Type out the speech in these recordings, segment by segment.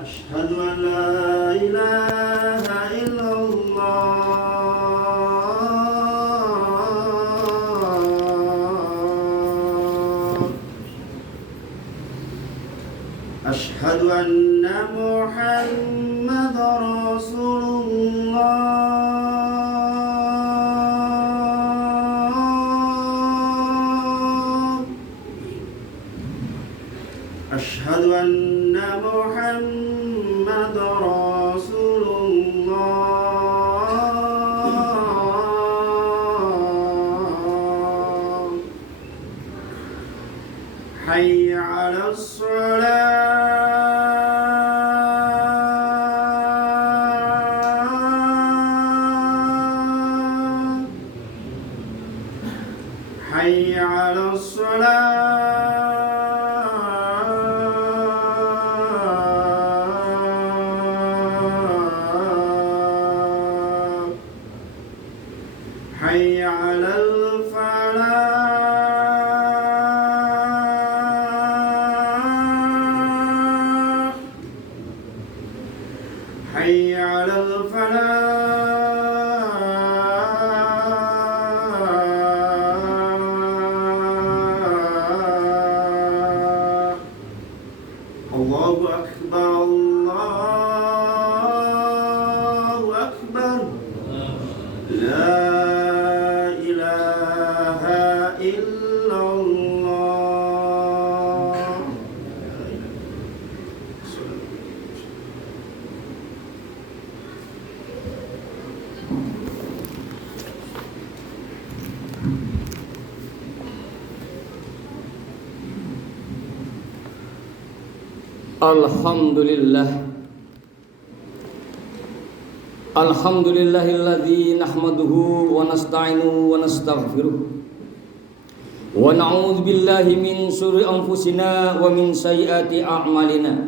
أشهد أن لا إله إلا الله. أشهد أن محمد رسول الله. أشهد أن محمد رسول الله. حي على الصلاة. حي على الصلاة. حي على الفلاح. حي على الفلاح. الله أكبر الله أكبر. لا إله إلا الله. Alhamdulillah. Alhamdulillahilladzi nahmaduhu wa nasta'inuhu wa nastaghfiruh wa na'udzu billahi min syururi anfusina wa min sayyiati a'malina.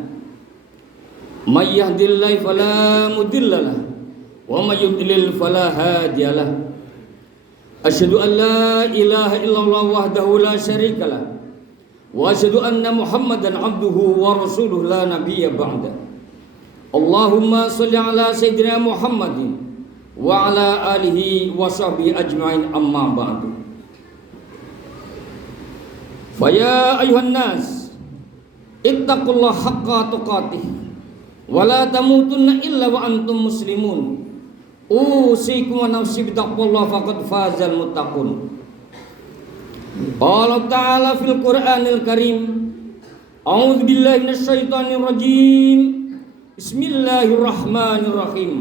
May yahdihillahu fala mudhillalah wa may yudlil fala hadiyalah. Asyhadu an la ilaha illallah wahdahu la syarikalah wa asyhadu anna Muhammadan abduhu wa rasuluhu la nabiyya ba'da. Allahumma sholli ala sayyidina Muhammadin wa ala alihi wa sahbihi ajma'in, amma ba'du. Fa ya ayyuhan nas ittaqullaha haqqa tuqatih wa la tamutunna illa wa antum muslimun. Usikum wa nafsi bittaqwallahi faqad fazal muttaqun. Qala ta'ala fil Qur'anil Karim, a'udzu billahi minasyaitonir rajim. Bismillahirrahmanirrahim.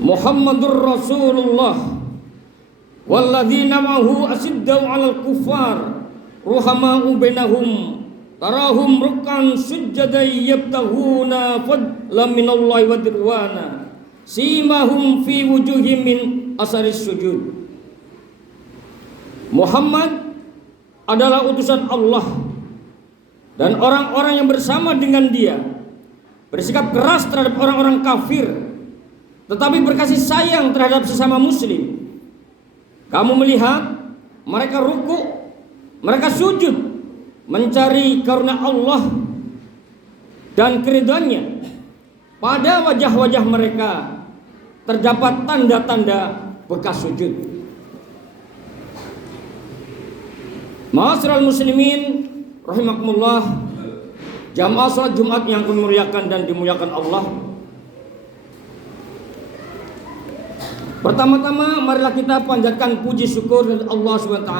Muhammadur Rasulullah walladzina ma'ahu asiddau 'alal kuffar ruhama'u bainahum tarahum ruk'an sujjadan yabtaghuna fadlan minallahi wa ridwana simahum fi wujuhihim min asaris sujud. Muhammad adalah utusan Allah, dan orang-orang yang bersama dengan dia bersikap keras terhadap orang-orang kafir, tetapi berkasih sayang terhadap sesama muslim. Kamu melihat mereka ruku, mereka sujud, mencari karunia Allah dan keridhaannya. Pada wajah-wajah mereka terdapat tanda-tanda bekas sujud. Ma'asyiral muslimin rahimakumullah, jamaah salat Jumat yang kami muliakan dan dimuliakan Allah. Pertama-tama marilah kita panjatkan puji syukur kepada Allah SWT.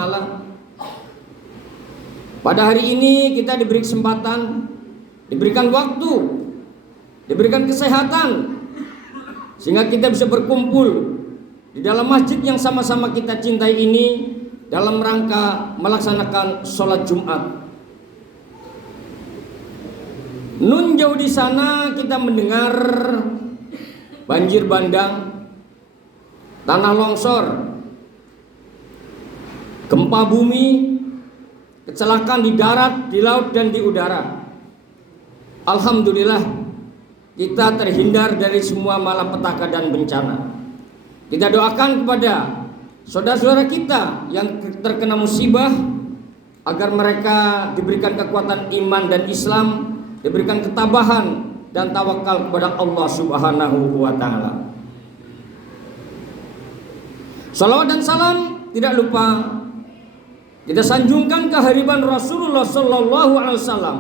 Pada hari ini kita diberi kesempatan, diberikan waktu, diberikan kesehatan, sehingga kita bisa berkumpul di dalam masjid yang sama-sama kita cintai ini dalam rangka melaksanakan sholat Jumat. Nun jauh di sana kita mendengar banjir bandang, tanah longsor, gempa bumi, kecelakaan di darat, di laut dan di udara. Alhamdulillah kita terhindar dari semua malapetaka dan bencana. Kita doakan kepada saudara-saudara kita yang terkena musibah agar mereka diberikan kekuatan iman dan Islam diberikan ketabahan dan tawakal kepada Allah Subhanahu wa taala. Salawat dan salam tidak lupa kita sanjungkan kehadiran Rasulullah sallallahu alaihi wasallam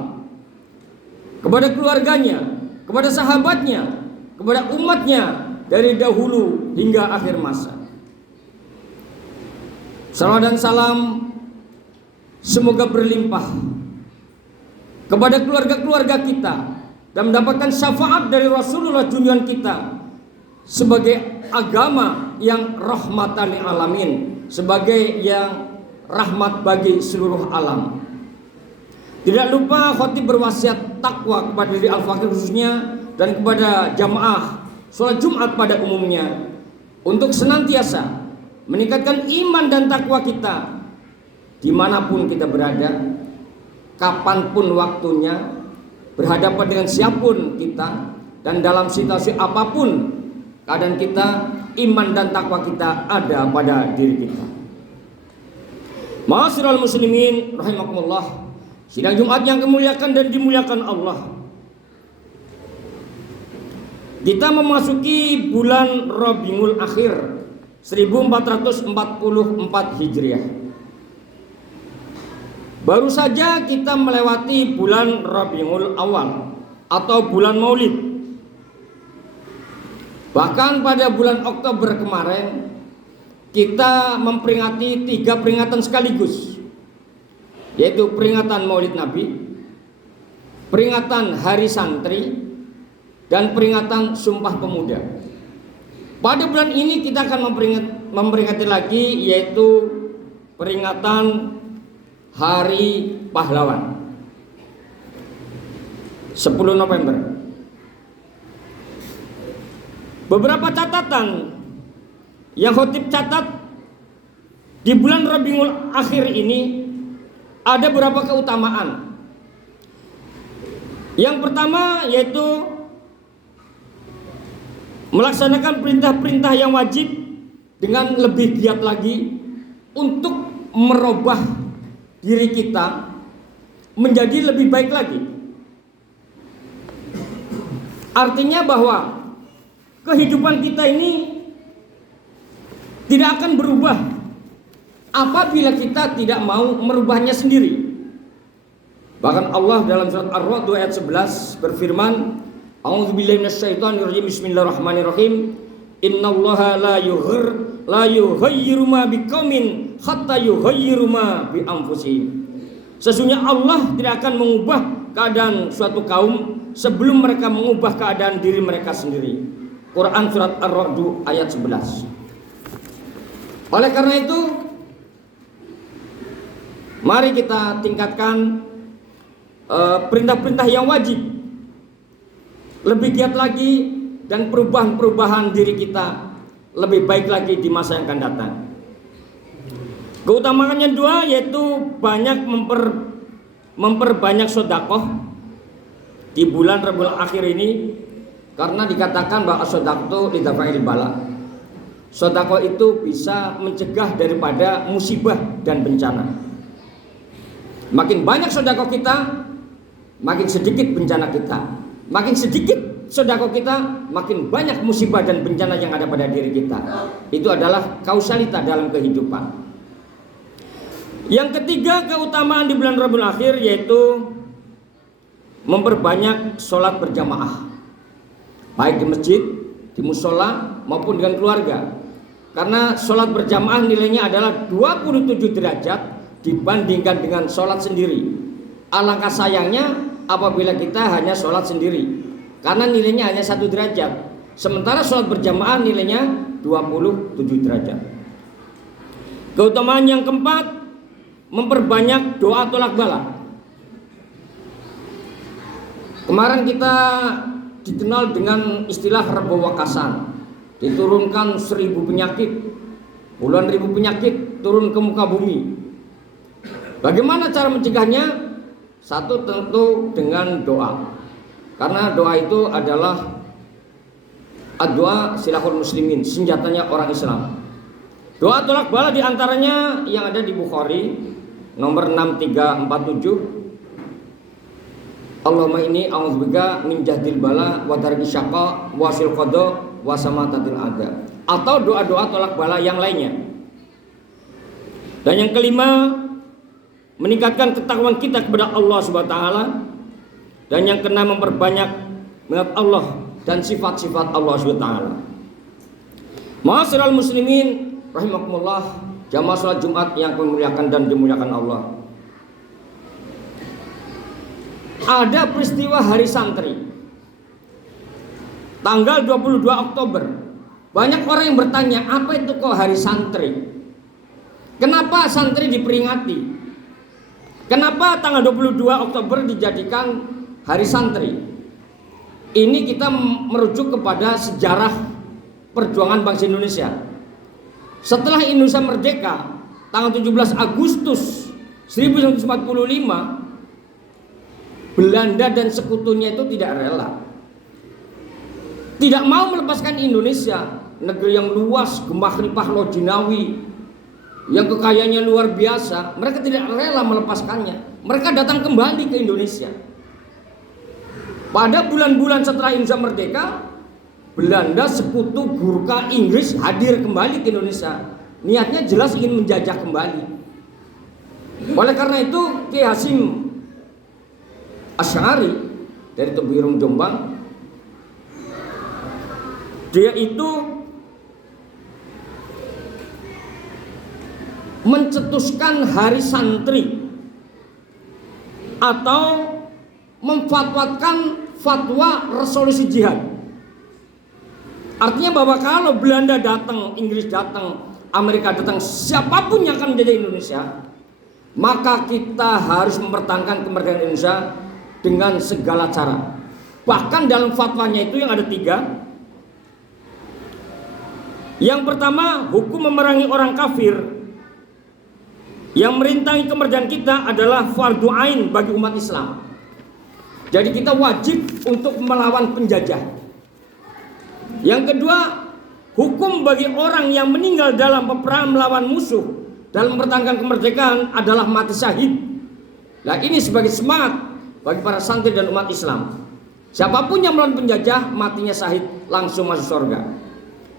kepada keluarganya, kepada sahabatnya, kepada umatnya dari dahulu hingga akhir masa. Salawat dan salam semoga berlimpah kepada keluarga-keluarga kita dan mendapatkan syafaat dari Rasulullah junjungan kita sebagai agama yang rahmatan lil alamin, sebagai yang rahmat bagi seluruh alam. Tidak lupa khotib berwasiat takwa kepada diri Al-Fakir khususnya dan kepada jamaah sholat Jumat pada umumnya untuk senantiasa meningkatkan iman dan takwa kita dimanapun kita berada, kapanpun waktunya, berhadapan dengan siapapun kita, dan dalam situasi apapun keadaan kita, iman dan takwa kita ada pada diri kita. Ma'asyiral muslimin rahimakumullah, sidang Jumat yang kemuliakan dan dimuliakan Allah. Kita memasuki bulan Rabiul Akhir 1444 Hijriah. Baru saja kita melewati bulan Rabiul Awal atau bulan Maulid. Bahkan pada bulan Oktober kemarin kita memperingati 3 peringatan sekaligus, yaitu peringatan Maulid Nabi, peringatan Hari Santri, dan peringatan Sumpah Pemuda. Pada bulan ini kita akan memperingati lagi, yaitu peringatan Hari Pahlawan 10 November. Beberapa catatan yang khotib catat di bulan Rabiul Akhir ini ada beberapa keutamaan. Yang pertama yaitu melaksanakan perintah-perintah yang wajib dengan lebih giat lagi untuk merubah diri kita menjadi lebih baik lagi. Artinya bahwa kehidupan kita ini tidak akan berubah apabila kita tidak mau merubahnya sendiri. Bahkan Allah dalam surat Ar-Ra'd ayat 11 berfirman, A'udzubillahi minasyaitonirrajim, bismillahirrahmanirrahim, innallaha la yughayyiru ma biqaumin hatta yughayyiru ma bi anfusihim. Sesungguhnya Allah tidak akan mengubah keadaan suatu kaum sebelum mereka mengubah keadaan diri mereka sendiri. Quran surat Ar-Ra'd ayat 11. Oleh karena itu, mari kita tingkatkan perintah-perintah yang wajib lebih giat lagi, dan perubahan-perubahan diri kita lebih baik lagi di masa yang akan datang. Keutamaannya 2 yaitu banyak memperbanyak sedekah di bulan Rabiul Akhir ini, karena dikatakan bahwa sedekah lidafa'il bala. Sedekah itu bisa mencegah daripada musibah dan bencana. Makin banyak sedekah kita, makin sedikit bencana kita. Makin sedikit sedekah kita, makin banyak musibah dan bencana yang ada pada diri kita. Itu adalah kausalita dalam kehidupan. Yang ketiga keutamaan di bulan Rabiul Akhir yaitu memperbanyak sholat berjamaah, baik di masjid, di musola maupun dengan keluarga. Karena sholat berjamaah nilainya adalah 27 derajat dibandingkan dengan sholat sendiri. Alangkah sayangnya apabila kita hanya sholat sendiri, karena nilainya hanya 1 derajat, sementara sholat berjamaah nilainya 27 derajat. Keutamaan yang keempat, memperbanyak doa tolak bala. Kemarin kita dikenal dengan istilah Rebo Wakasan, diturunkan 1000 penyakit, puluhan ribu penyakit turun ke muka bumi. Bagaimana cara mencegahnya? Satu, tentu dengan doa, karena doa itu adalah ad-doa silahul muslimin, senjatanya orang Islam. Doa tolak bala diantaranya yang ada di Bukhari nomor 6347, Allahumma inni a'udzubika min jahdil bala wa darki syaqa wa sil qada wa samatatil ada, atau doa-doa tolak bala yang lainnya. Dan yang kelima, meningkatkan ketakwaan kita kepada Allah Subhanahu wa taala, dan yang keenam memperbanyak mengingat Allah dan sifat-sifat Allah Subhanahu wa taala. Ma'asyiral muslimin rahimakumullah, jamaah salat Jumat yang memuliakan dan dimuliakan Allah. Ada peristiwa hari santri tanggal 22 Oktober. Banyak orang yang bertanya, apa itu kok hari santri? Kenapa santri diperingati? Kenapa tanggal 22 Oktober dijadikan hari santri? Ini kita merujuk kepada sejarah perjuangan bangsa Indonesia. Setelah Indonesia merdeka tanggal 17 Agustus 1945, Belanda dan sekutunya itu tidak rela, tidak mau melepaskan Indonesia, negeri yang luas, gemah ripah lojinawi, yang kekayaannya luar biasa. Mereka tidak rela melepaskannya. Mereka datang kembali ke Indonesia. Pada bulan-bulan setelah Indonesia merdeka, Belanda, sekutu, Gurkha, Inggris hadir kembali ke Indonesia. Niatnya jelas ingin menjajah kembali. Oleh karena itu, Ki Hasyim Asy'ari dari Tebirung Jombang, dia itu mencetuskan hari santri atau memfatwakan fatwa resolusi jihad. Artinya bahwa kalau Belanda datang, Inggris datang, Amerika datang, siapapun yang akan menjadi Indonesia, maka kita harus mempertahankan kemerdekaan Indonesia dengan segala cara. Bahkan dalam fatwanya itu yang ada 3. Yang pertama, hukum memerangi orang kafir yang merintangi kemerdekaan kita adalah fardu ain bagi umat Islam. Jadi kita wajib untuk melawan penjajah. Yang kedua, hukum bagi orang yang meninggal dalam peperangan melawan musuh dalam mempertahankan kemerdekaan adalah mati syahid. Nah, ini sebagai semangat bagi para santri dan umat Islam. Siapapun yang melawan penjajah, matinya syahid, langsung masuk surga.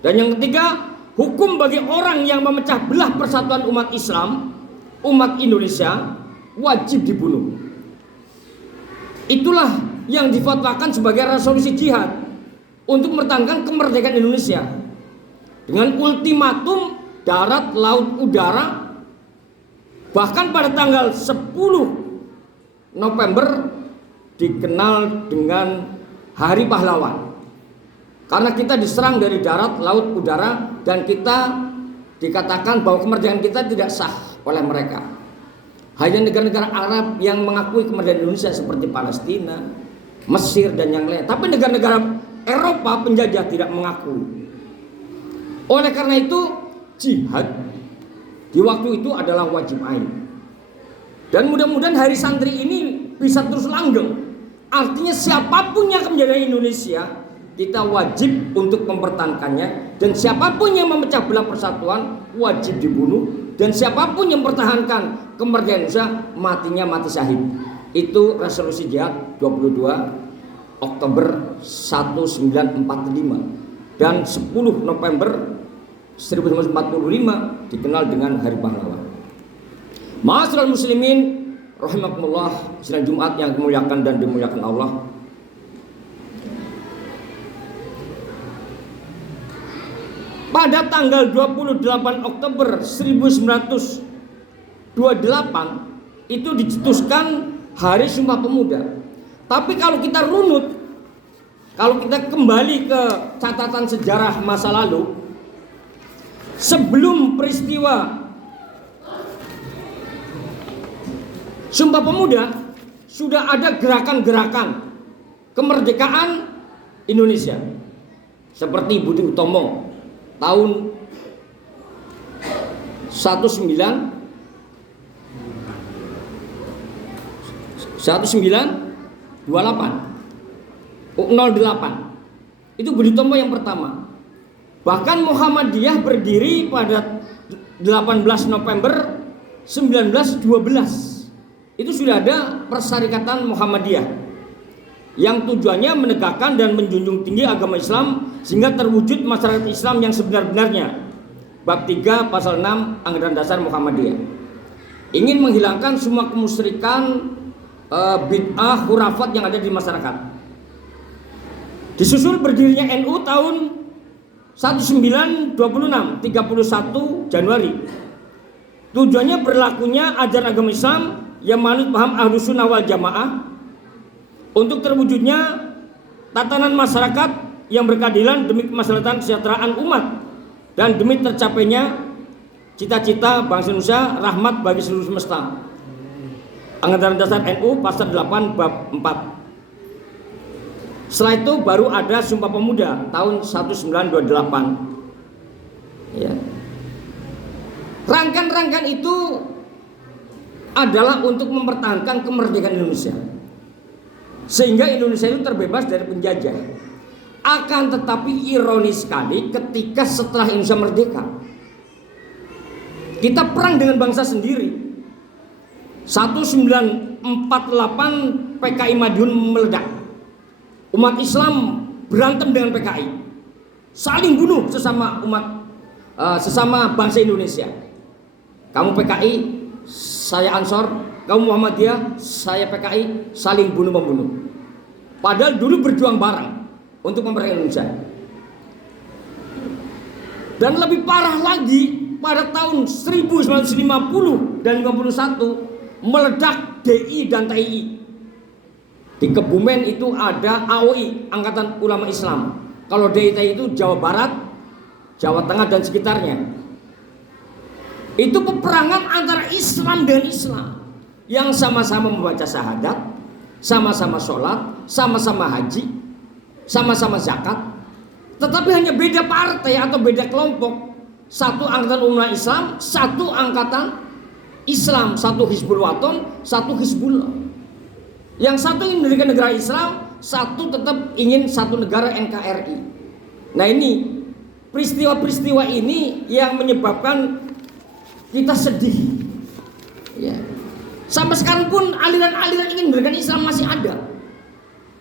Dan yang ketiga, hukum bagi orang yang memecah belah persatuan umat Islam, umat Indonesia, wajib dibunuh. Itulah yang difatwakan sebagai resolusi jihad untuk mempertahankan kemerdekaan Indonesia dengan ultimatum darat, laut, udara. Bahkan pada tanggal 10 November dikenal dengan Hari Pahlawan, karena kita diserang dari darat, laut, udara, dan kita dikatakan bahwa kemerdekaan kita tidak sah oleh mereka. Hanya negara-negara Arab yang mengakui kemerdekaan Indonesia seperti Palestina, Mesir, dan yang lain. Tapi negara-negara Eropa penjajah tidak mengakui. Oleh karena itu, jihad di waktu itu adalah wajib ain. Dan mudah-mudahan hari santri ini bisa terus langgeng. Artinya siapapun yang akan menjadi Indonesia, kita wajib untuk mempertahankannya. Dan siapapun yang memecah belah persatuan, wajib dibunuh. Dan siapapun yang mempertahankan kemerdekaan Indonesia, matinya mati syahid. Itu resolusi jihad 22 Oktober 1945. Dan 10 November 1945 dikenal dengan Hari Pahlawan. Ma'asyiral muslimin rahimakumullah, sidang Jumat yang dimuliakan dan dimuliakan Allah. Pada tanggal 28 Oktober 1928 itu dicetuskan Hari Sumpah Pemuda. Tapi kalau kita runut, kalau kita kembali ke catatan sejarah masa lalu, sebelum peristiwa Sumpah Pemuda sudah ada gerakan-gerakan kemerdekaan Indonesia, seperti Budi Utomo tahun 1908 itu Budi Utomo yang pertama. Bahkan Muhammadiyah berdiri pada 18 November 1912. Itu sudah ada Persyarikatan Muhammadiyah. yang tujuannya menegakkan dan menjunjung tinggi agama Islam sehingga terwujud masyarakat Islam yang sebenar-benarnya. Bab 3 pasal 6 Anggaran Dasar Muhammadiyah. Ingin menghilangkan semua kemusyrikan, bid'ah, khurafat yang ada di masyarakat. Disusul berdirinya NU tahun 1926, 31 Januari. Tujuannya berlakunya ajaran agama Islam yang manut paham Ahlus Sunnah wal Jamaah untuk terwujudnya tatanan masyarakat yang berkeadilan demi kemaslahatan kesejahteraan umat dan demi tercapainya cita-cita bangsa Indonesia, rahmat bagi seluruh semesta. Anggaran Dasar NU pasal 8 bab 4. Setelah itu baru ada Sumpah Pemuda tahun 1928. Ya. Rangkaian-rangkaian itu adalah untuk mempertahankan kemerdekaan Indonesia, sehingga Indonesia itu terbebas dari penjajah. Akan tetapi ironis sekali ketika setelah Indonesia merdeka, kita perang dengan bangsa sendiri. 1948 PKI Madiun meledak. Umat Islam berantem dengan PKI, saling bunuh sesama umat, sesama bangsa Indonesia. Kamu PKI, saya Ansor. Kamu Muhammadiyah, saya PKI, saling bunuh-membunuh. Padahal dulu berjuang bareng untuk memerdekakan Indonesia. Dan lebih parah lagi, pada tahun 1950 dan 51 meledak DI dan TII. Di Kebumen itu ada AOI, Angkatan Ulama Islam. Kalau DI itu Jawa Barat, Jawa Tengah dan sekitarnya. Itu peperangan antara Islam dan Islam yang sama-sama membaca syahadat, sama-sama sholat, sama-sama haji, sama-sama zakat. Tetapi hanya beda partai atau beda kelompok. Satu Angkatan Ulama Islam, satu Angkatan Islam, satu Hizbul Waton, satu Hizbullah. Yang satu ingin mendirikan negara Islam, satu tetap ingin satu negara NKRI. Nah ini peristiwa-peristiwa ini yang menyebabkan kita sedih. Ya. Sampai sekarang pun aliran-aliran ingin mendirikan Islam masih ada.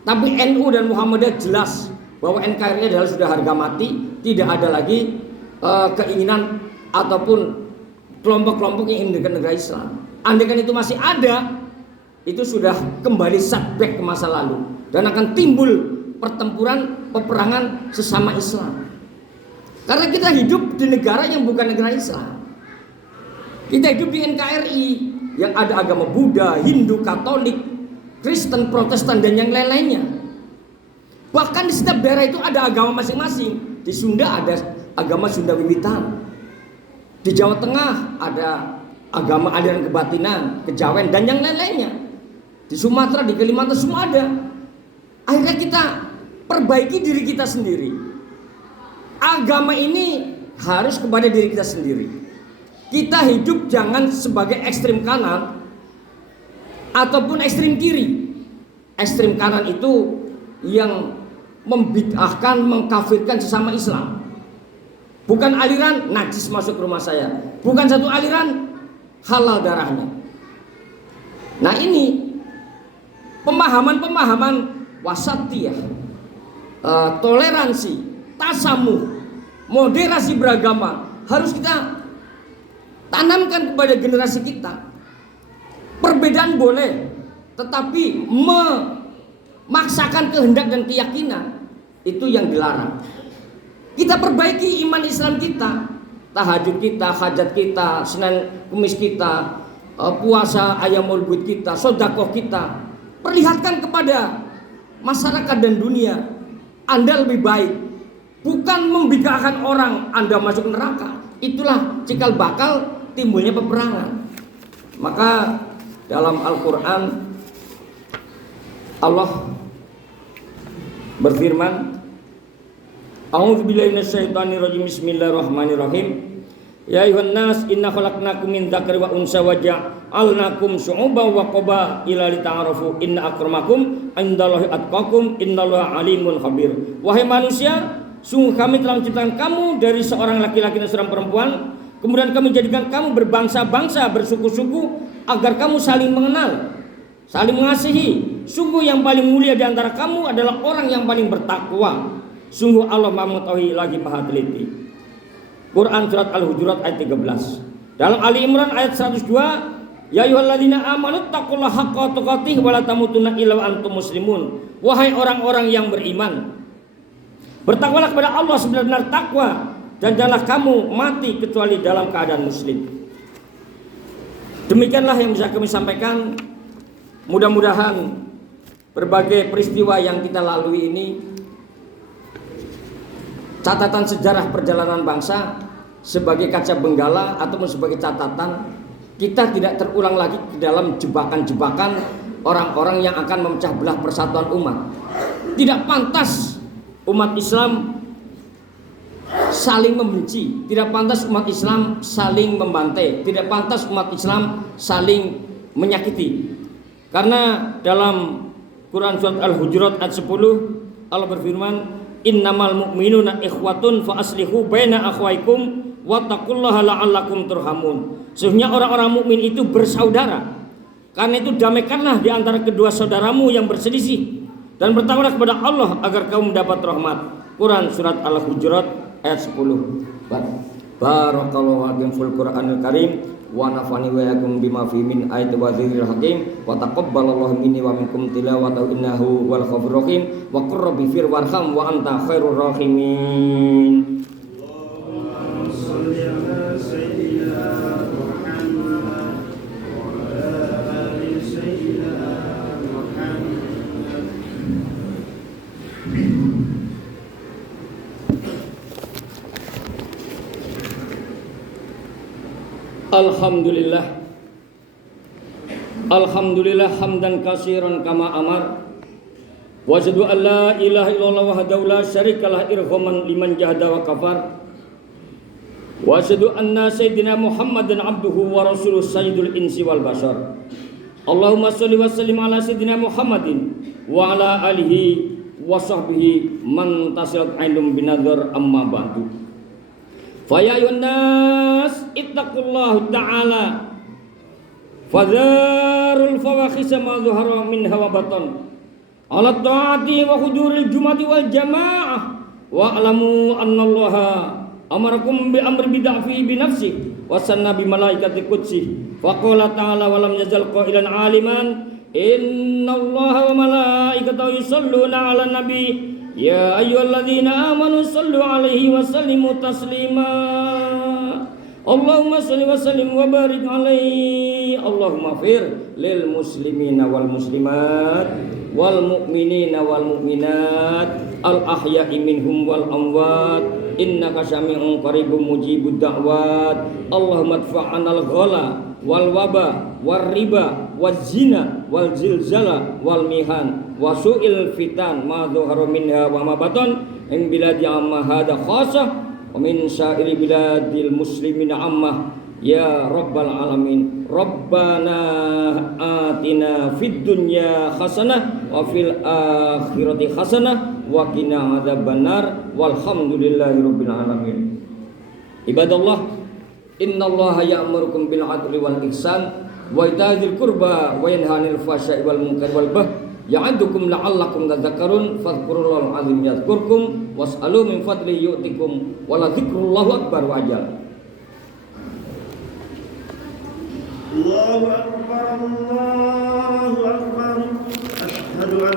Tapi NU dan Muhammadiyah jelas bahwa NKRI adalah sudah harga mati, tidak ada lagi keinginan ataupun kelompok-kelompok yang ingin mendirikan negara Islam. Andaikan itu masih ada, itu sudah kembali setback ke masa lalu dan akan timbul pertempuran, peperangan sesama Islam. Karena kita hidup di negara yang bukan negara Islam. Kita hidup di NKRI yang ada agama Buddha, Hindu, Katolik, Kristen, Protestan dan yang lain-lainnya. Bahkan di setiap daerah itu ada agama masing-masing. Di Sunda ada agama Sunda Wiwitan. Di Jawa Tengah ada agama aliran kebatinan, kejawen dan yang lain-lainnya. Di Sumatera, di Kalimantan semua ada. Akhirnya kita perbaiki diri kita sendiri. Agama ini harus kepada diri kita sendiri. Kita hidup jangan sebagai ekstrem kanan ataupun ekstrem kiri. Ekstrem kanan itu yang membid'ahkan, mengkafirkan sesama Islam. Bukan aliran najis masuk ke rumah saya, bukan satu aliran halal darahnya. Nah ini pemahaman-pemahaman wasatiyah, toleransi, tasamuh, moderasi beragama harus kita tanamkan kepada generasi kita. Perbedaan boleh, tetapi memaksakan kehendak dan keyakinan itu yang dilarang. Kita perbaiki iman Islam kita, tahajud kita, hajat kita, Senin Kemis kita, puasa ayam maulid kita, sedekah kita. Perlihatkan kepada masyarakat dan dunia Anda lebih baik, bukan membid'ahkan orang Anda masuk neraka. Itulah cikal bakal timbulnya peperangan. Maka dalam Al-Quran Allah berfirman, A'udzubillahi minasyaitonirrajim, bismillahirrahmanirrahim. Ya ayuhan nas inna khalaqnakum min dzakari wa unsa wa ja'alnakum syu'uban wa qabaila lita'arafu inna akramakum indallahi atqakum innallaha alimun khabir. Wahai manusia, sungguh kami telah menciptakan kamu dari seorang laki-laki dan seorang perempuan, kemudian kami jadikan kamu berbangsa-bangsa, bersuku-suku agar kamu saling mengenal. saling mengasihi. Sungguh yang paling mulia di antara kamu adalah orang yang paling bertakwa. Sungguh Allah Maha mengetahui lagi Maha teliti. Quran surat Al-Hujurat ayat 13. Dalam Ali Imran ayat 102, ya ayyuhalladzina amanu taqullaha haqqa tuqatih wa la tamutunna illa wa antum muslimun. Wahai orang-orang yang beriman, bertakwalah kepada Allah sebenar-benar takwa, dan janganlah kamu mati kecuali dalam keadaan muslim. Demikianlah yang bisa kami sampaikan. Mudah-mudahan berbagai peristiwa yang kita lalui ini catatan sejarah perjalanan bangsa sebagai kaca benggala ataupun sebagai catatan kita tidak terulang lagi ke dalam jebakan-jebakan orang-orang yang akan memecah belah persatuan umat. Tidak pantas umat Islam saling membenci, tidak pantas umat Islam saling membantai, tidak pantas umat Islam saling menyakiti. Karena dalam Quran surat Al-Hujurat ayat 10 Allah berfirman, innamal mu'minuna ikhwatun fa aslihu baina akhwaikum wattaqullaha la'allakum turhamun. Sesungguhnya orang-orang mukmin itu bersaudara. Karena itu damaikanlah di antara kedua saudaramu yang berselisih, dan bertakwalah kepada Allah agar kamu mendapat rahmat. Quran surat Al-Hujurat ayat 10. Barakallahu lakum fil Qur'anil Karim wa nafani wa yakum bima fi min ayati wa dzikril hakim wa taqabbalallahu minni wa minkum tilawatahu innahu wal ghafurur rahim wa qur rabbi fir warham wa anta khairur rahimin. Alhamdulillah, alhamdulillah hamdan katsiran kama amar. Wa asyhadu an la ilaha illallah wahdahu la syarikalah irhaman liman jahada wa kafar. Wa asyhadu anna sayyidina Muhammadan abduhu wa rasuluh sayyidul insi wal bashar. Allahumma shalli wa sallim ala sayyidina Muhammadin wa ala alihi wa sahbihi man tasilat ainum binadzar amma ba'du. Fa ya ayyuhan nas ittaqullah ta'ala fadharul fawahisha ma dhahara minha wa batan ala ta'ati wa huduril jumati wal jamaah wa alamu annallaha amarakum bi amri bid'afi bi nafsi wa sanna bi malaikati qudsi wa qala ta'ala wa lam yazal qailan aliman innallaha wa malaikatahu yusholluna 'alan nabi ya ayyuhalladzina amanu shallu 'alaihi wa sallimu taslima. Allahumma shalli wa sallim wa barik 'alaihi. Allahumma fir lil muslimina wal muslimat wal mu'minina wal mu'minat al ahya'i minhum wal amwat innaka sami'un qaribun mujibud da'wat. Allahumma adfa'anal ghala wal waba wal riba wal zina wal zilzala wal mihan wa su'il fitan ma dhahara minha wa ma batan in biladi amma hada khasah wa min sa'iri biladil muslimin ammah ya rabbal alamin. Rabbana atina fid dunya hasanah wa fil akhirati hasanah wa qina adzabannar walhamdulillahi rabbil alamin. Ibadallah, innallaha ya'murukum bil 'adli wal ihsan wa ita'il qurba wa yanha 'anil fahsya'i wal munkari wal baghi ya'idzukum la'allakum tadhakkarun fadhkurullahal 'azim yadhkurkum was'alu min fadli yu'tikum wa la dzikrullahu akbar wa ajal. Allahu akbar, Allahu akbar. Asyhadu an